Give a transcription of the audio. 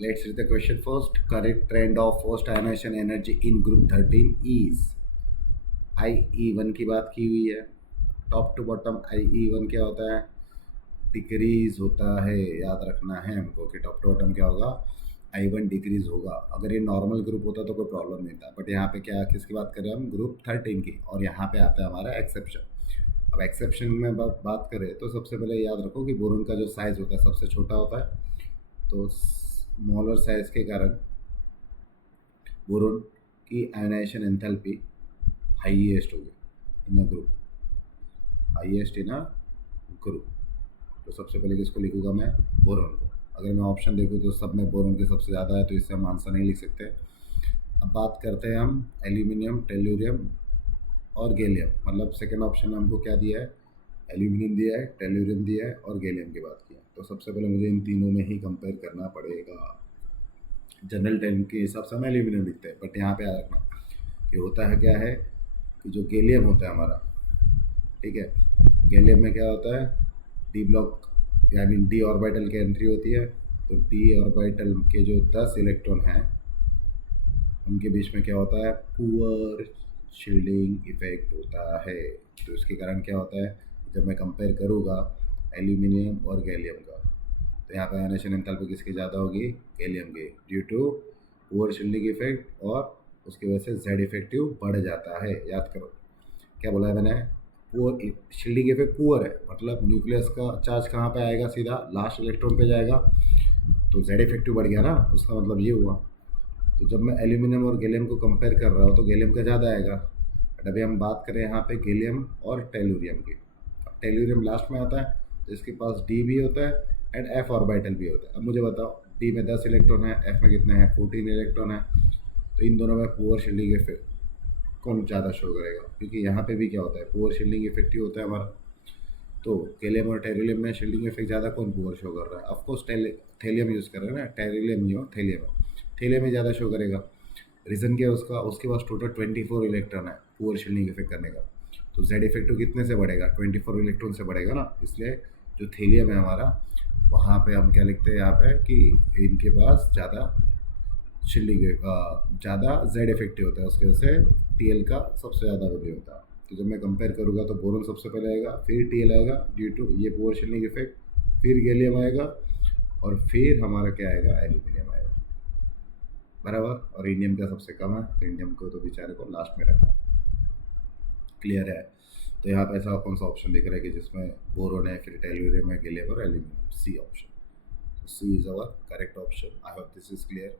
Let's read the question first. Correct trend of first ionization energy in group 13 is IE1 की बात की हुई है. टॉप टू बॉटम IE1 क्या होता है? डिक्रीज होता है. याद रखना है हमको कि टॉप टू बॉटम क्या होगा, I1 डिक्रीज होगा. अगर ये नॉर्मल ग्रुप होता तो कोई प्रॉब्लम नहीं था, बट यहाँ पे क्या किसकी बात कर रहे हैं हम? ग्रुप 13 की. और यहाँ पे आता है हमारा एक्सेप्शन. अब एक्सेप्शन में बात करें तो सबसे पहले याद रखो कि बोरोन का जो साइज होता है सबसे छोटा होता है. तो स्मॉलर साइज के कारण बोरोन की आयनाइजेशन एंथैल्पी हाईएस्ट होगी in a group, highest in a group. तो सबसे पहले किसको लिखूंगा मैं? बोरोन को. अगर मैं ऑप्शन देखूँ तो सब में बोरोन के सबसे ज़्यादा है, तो इससे हम आंसर नहीं लिख सकते. अब बात करते हैं हम एल्यूमिनियम, टेल्यूरियम और गैलियम. मतलब सेकेंड ऑप्शन में हमको क्या दिया है? एल्यूमिनियम दिया है, टेल्यूरियम दिया है और गैलियम की बात किया. तो सबसे पहले मुझे इन तीनों में ही कंपेयर करना पड़ेगा. जनरल टर्म के हिसाब से हम एल्यूमिनियम लिखते हैं, बट यहाँ पे याद रखना कि होता है क्या है कि जो गैलियम होता है हमारा, ठीक है, गैलियम में क्या होता है? डी ब्लॉक यानी डी ऑर्बिटल की एंट्री होती है. तो डी ऑर्बिटल के जो 10 इलेक्ट्रॉन हैं उनके बीच में क्या होता है? पुअर शील्डिंग इफेक्ट होता है. तो इसके कारण क्या होता है, जब मैं कंपेयर करूँगा एल्यूमिनियम और गैलियम का, तो यहाँ पे आयनाइजेशन एंथैल्पी किसकी ज़्यादा होगी? गैलियम की, due to poor shielding effect. और उसकी वजह से जेड इफेक्टिव बढ़ जाता है. याद करो क्या बोला है मैंने? पुअर शील्डिंग इफेक्ट पुअर है, मतलब न्यूक्लियस का चार्ज कहाँ पे आएगा? सीधा लास्ट इलेक्ट्रॉन पे जाएगा. तो जेड इफेक्टिव बढ़ गया ना, उसका मतलब ये हुआ. तो जब मैं एल्यूमिनियम और गैलियम को कंपेयर कर रहा हूँ तो गैलियम का ज़्यादा आएगा. बट अभी हम बात करें यहाँ पे गैलियम और टेल्यूरियम की. अब टेल्यूरियम लास्ट में आता है, तो इसके पास डी भी होता है एंड एफ ऑर्बिटल भी होता है. अब मुझे बताओ, डी में 10 इलेक्ट्रॉन है, एफ में कितने हैं? 14 इलेक्ट्रॉन है. तो इन दोनों में पुअर शील्डिंग इफेक्ट कौन ज़्यादा शो करेगा? क्योंकि यहाँ पे भी क्या होता है? पुअर शील्डिंग इफेक्ट ही होता है हमारा. तो गैलियम और टेरिलियम में शील्डिंग इफेक्ट ज़्यादा कौन पुअर शो कर रहा है? ऑफकोर्स थेलियम यूज़ कर रहे हैं ना, टेरिलियम नहीं हो, थेलियम. थेलियम ही ज़्यादा शो करेगा. रीज़न क्या है उसका? उसके पास टोटल 24 इलेक्ट्रॉन है पुअर शील्डिंग इफेक्ट करने का. तो जेड इफेक्टिव कितने से बढ़ेगा? 24 इलेक्ट्रॉन से बढ़ेगा ना. इसलिए जो थेलियम है हमारा, वहाँ पे हम क्या लिखते हैं यहाँ पे कि इनके पास ज़्यादा शील्डिंग, ज़्यादा जेड इफेक्टिव होता है. उसकी वजह से टी का सबसे ज़्यादा वैल्यू होता है. तो जब मैं कंपेयर करूँगा तो बोरोन सबसे पहले आएगा, फिर टी आएगा ड्यू टू ये पुअर शील्डिंग इफेक्ट, फिर गैलियम आएगा और फिर हमारा क्या आएगा? एल्यूमिनियम आएगा. बराबर. और इंडियम का सबसे कम है, तो इंडियम को तो बेचारे को लास्ट में रखना है. क्लियर है? तो यहाँ पे ऐसा कौन सा ऑप्शन दिख रहा है कि जिसमें बोरोन है, फिर टेल्यूरियम है, गैलियम और aluminium? C option. C is our correct option. I hope this is clear.